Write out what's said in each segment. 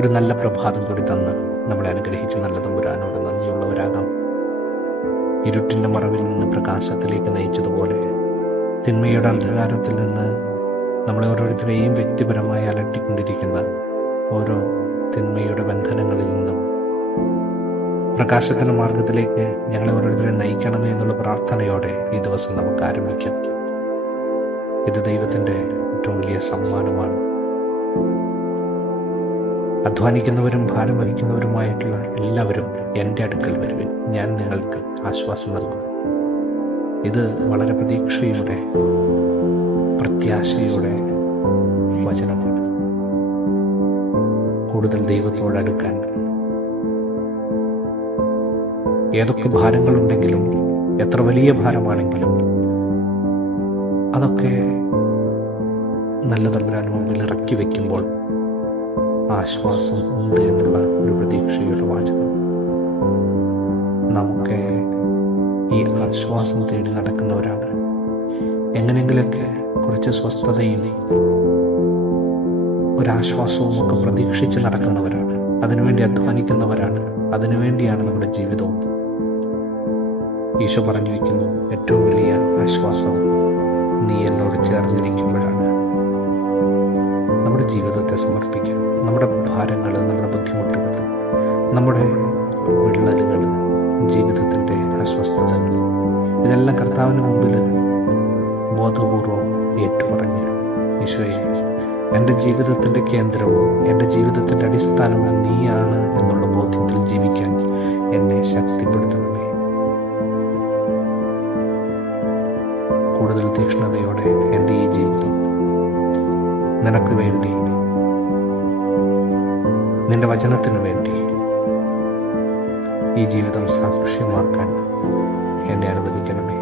ഒരു നല്ല പ്രഭാതം കൂടി തന്ന് നമ്മളെ അനുഗ്രഹിച്ച് നല്ല തമ്പുരാനോട് നന്ദിയുള്ളവരാകാം. ഇരുട്ടിൻ്റെ മറവിൽ നിന്ന് പ്രകാശത്തിലേക്ക് നയിച്ചതുപോലെ തിന്മയുടെ അന്ധകാരത്തിൽ നിന്ന് നമ്മളെ ഓരോരുത്തരെയും വ്യക്തിപരമായി അലട്ടിക്കൊണ്ടിരിക്കുന്ന ഓരോ തിന്മയുടെ ബന്ധനങ്ങളിൽ നിന്നും പ്രകാശത്തിൻ്റെ മാർഗത്തിലേക്ക് ഞങ്ങളെ ഓരോരുത്തരെ നയിക്കണമേ എന്നുള്ള പ്രാർത്ഥനയോടെ ഈ ദിവസം നമുക്ക് ആരംഭിക്കാം. ഇത് ദൈവത്തിൻ്റെ ഏറ്റവും വലിയ സമ്മാനമാണ്. അധ്വാനിക്കുന്നവരും ഭാരം വഹിക്കുന്നവരുമായിട്ടുള്ള എല്ലാവരും എൻ്റെ അടുക്കൽ വരുവിൻ, ഞാൻ നിങ്ങൾക്ക് ആശ്വാസം നൽകും. ഇത് വളരെ പ്രതീക്ഷയുടെ പ്രത്യാശയുടെ വചനമാണ്. കൂടുതൽ ദൈവത്തോടടുക്കാൻ ഏതൊക്കെ ഭാരങ്ങളുണ്ടെങ്കിലും എത്ര വലിയ ഭാരമാണെങ്കിലും അതൊക്കെ നല്ല തമ്പുരാൻ മുമ്പിൽ ഇറക്കി വയ്ക്കുമ്പോൾ ആശ്വാസം ഉണ്ട് എന്നുള്ള ഒരു പ്രതീക്ഷയുടെ വാചകം. നമുക്ക് ഈ ആശ്വാസം തേടി നടക്കുന്നവരാണ്. എങ്ങനെയെങ്കിലൊക്കെ കുറച്ച് സ്വസ്ഥതയും ഒരാശ്വാസവും ഒക്കെ പ്രതീക്ഷിച്ച് നടക്കുന്നവരാണ്. അതിനുവേണ്ടി അധ്വാനിക്കുന്നവരാണ്. അതിനുവേണ്ടിയാണ് നമ്മുടെ ജീവിതവും. ഈശോ പറഞ്ഞു വയ്ക്കുന്നു, ഏറ്റവും വലിയ ആശ്വാസം നീ എന്നോട് ചേർന്നിരിക്കുമ്പോഴാണ്. നമ്മുടെ ജീവിതത്തെ സമർപ്പിക്കാം. നമ്മുടെ ഭാരങ്ങൾ, നമ്മുടെ ബുദ്ധിമുട്ടുകൾ, നമ്മുടെ വിള്ളലുകൾ, ജീവിതത്തിൻ്റെ അസ്വസ്ഥതകൾ, ഇതെല്ലാം കർത്താവിന് മുമ്പിൽ ബോധപൂർവം ഏറ്റുപറഞ്ഞ്, ഈശോയെ, എൻ്റെ ജീവിതത്തിൻ്റെ കേന്ദ്രവും എൻ്റെ ജീവിതത്തിൻ്റെ അടിസ്ഥാനവും നീയാണ് എന്നുള്ള ബോധ്യത്തിൽ ജീവിക്കാൻ എന്നെ ശക്തിപ്പെടുത്തണമേ. കൂടുതൽ തീക്ഷ്ണതയോടെ എൻ്റെ ഈ ജീവിതം നിനക്ക് വേണ്ടി, നിന്റെ വചനത്തിനു വേണ്ടി ഈ ജീവിതം സാക്ഷ്യമാക്കാൻ എന്നെ അനുവദിക്കണമേ.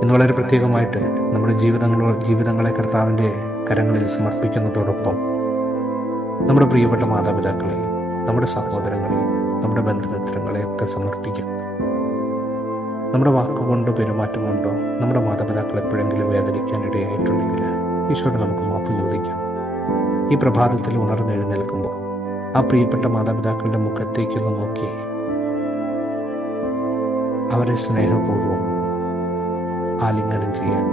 ഇന്ന് വളരെ പ്രത്യേകമായിട്ട് നമ്മുടെ ജീവിതങ്ങളെ കർത്താവിൻ്റെ കരങ്ങളിൽ സമർപ്പിക്കുന്നതോടൊപ്പം നമ്മുടെ പ്രിയപ്പെട്ട മാതാപിതാക്കളെ, നമ്മുടെ സഹോദരങ്ങളെ, നമ്മുടെ ബന്ധുമിത്രങ്ങളെയൊക്കെ സമർപ്പിക്കാം. നമ്മുടെ വാക്കുകൊണ്ടോ പെരുമാറ്റം കൊണ്ടോ നമ്മുടെ മാതാപിതാക്കൾ എപ്പോഴെങ്കിലും വേദനിക്കാൻ ഇടയായിട്ടുണ്ടെങ്കിൽ ഈശോയോട് നമുക്ക് മാപ്പ് ചോദിക്കാം. ഈ പ്രഭാതത്തിൽ ഉണർന്നെഴുന്നേൽക്കുമ്പോൾ ആ പ്രിയപ്പെട്ട മാതാപിതാക്കളുടെ മുഖത്തേക്കൊന്ന് നോക്കി അവരെ സ്നേഹപൂർവ്വം ആലിംഗനം ചെയ്യാൻ.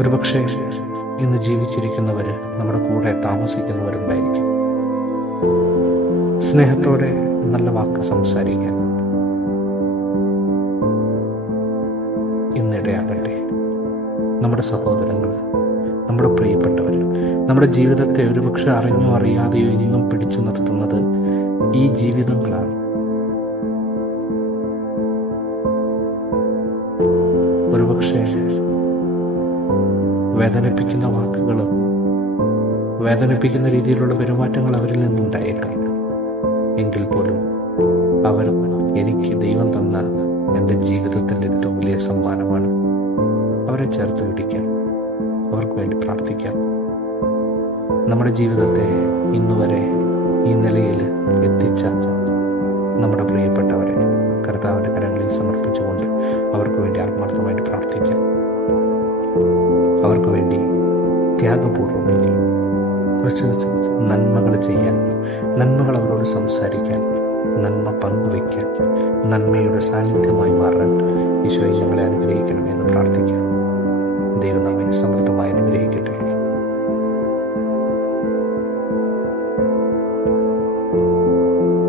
ഒരുപക്ഷെ ഇന്ന് ജീവിച്ചിരിക്കുന്നവര് നമ്മുടെ കൂടെ താമസിക്കുന്നവരുണ്ടായിരിക്കും. സ്നേഹത്തോടെ നല്ല വാക്ക് സംസാരിക്കാൻ ഇന്നിടയാകട്ടെ. നമ്മുടെ സഹോദരങ്ങൾ, നമ്മുടെ പ്രിയപ്പെട്ടവർ, നമ്മുടെ ജീവിതത്തെ ഒരുപക്ഷെ അറിഞ്ഞോ അറിയാതെയോ ഇന്നും പിടിച്ചു നിർത്തുന്നത് ഈ ജീവിതങ്ങളാണ്. ഒരുപക്ഷെ വേദനിപ്പിക്കുന്ന വാക്കുകൾ, വേദനിപ്പിക്കുന്ന രീതിയിലുള്ള പെരുമാറ്റങ്ങൾ അവരിൽ നിന്നുണ്ടായേക്കാം. എങ്കിൽ പോലും അവർ എനിക്ക് ദൈവം തന്ന എൻ്റെ ജീവിതത്തിൻ്റെ ഏറ്റവും വലിയ സമ്മാനമാണ്. അവരെ ചേർത്ത് പിടിക്കാം, അവർക്ക് വേണ്ടി പ്രാർത്ഥിക്കാം. നമ്മുടെ ജീവിതത്തെ ഇന്നുവരെ ഈ നിലയിൽ എത്തിച്ച നമ്മുടെ പ്രിയപ്പെട്ടവരെ കർത്താവിൻ്റെ കരങ്ങളിൽ സമർപ്പിച്ചുകൊണ്ട് അവർക്ക് വേണ്ടി ആത്മാർത്ഥമായിട്ട് പ്രാർത്ഥിക്കാം. അവർക്ക് വേണ്ടി ത്യാഗപൂർവ്വം കുറച്ച് നന്മകൾ ചെയ്യാൻ, നന്മകൾ അവരോട് സംസാരിക്കാൻ, നന്മ പങ്കുവയ്ക്കാൻ, നന്മയുടെ സാന്നിധ്യമായി മാറാൻ ഈശോയെ ഞങ്ങളെ അനുഗ്രഹിക്കണമെന്ന് പ്രാർത്ഥിക്കാം. ദൈവം നമ്മെ സമൃദ്ധമായി അനുഗ്രഹിക്കട്ടെ.